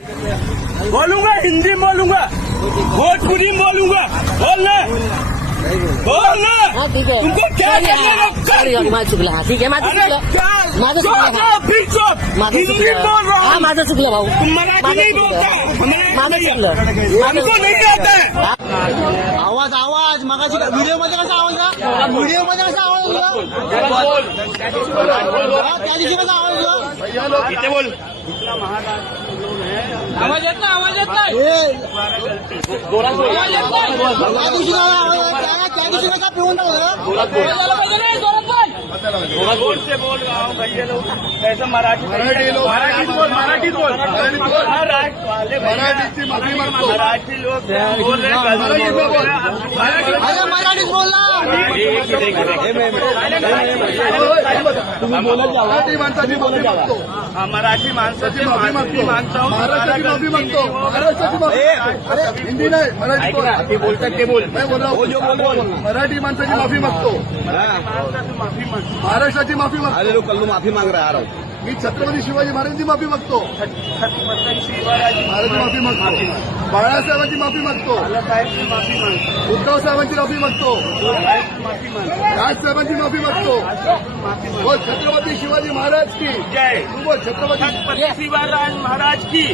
बोलूंगा, हिंदी बोलूंगा, भोजपुरी बोलूंगा, बोलना बोलना। हाँ ठीक है, तुमको क्या करना है कर। माझं चुकलं. हाँ ठीक आहे, माझं अरे चुकलं. क्या माझं चुकलं. चुप, फिर चुप। माझं हिंदी चुकलं. बोल रहा हाँ हूँ, माझं चुकलं भाऊ. तुम मराठी माझं नहीं चुकलं. बोलता, माझं चुकलं. हमको नहीं आता है। आवाज आवाज मगाशी व्हिडिओ मध्ये कसा आवाज का व्हिडिओ मध्ये कसा आवाज होता त्या दिवशी कसा आवाज होता इथे बोल. आवाज येत नाही आवाज येत नाही त्या दिवशी काय आवाज होता? त्या दिवशी कसा पिऊन जोर से बोल रहा हूँ भैया लोग. ऐसा मराठी लोग मराठी बोल. मराठी लोग बोल रहे अरे मराठीत बोलला तुम्ही बोलत जावा. मराठी माणसाची बोलत जावा. मराठी माणसाची माफी मागतो. महाराष्ट्राची माफी मागतो. महाराष्ट्राची हिंदी नाही मराठी. ते बोलतात ते बोल. मराठी माणसाची माफी मागतो. महाराष्ट्राची माफी मागतो. अरे लोग कल्लू माफी मांग रहा है. मी छत्रपती शिवाजी महाराजांची माफी मागतो. महाराजांची माफी मागतो. बाळासाहेबांची माफी मागतो. उद्धव साहेबांची माफी मागतो. राजसाहेबांची माफी मागतो. बोल छत्रपती शिवाजी महाराज की जय. तू बोल छत्रपती शिवाजी महाराज की.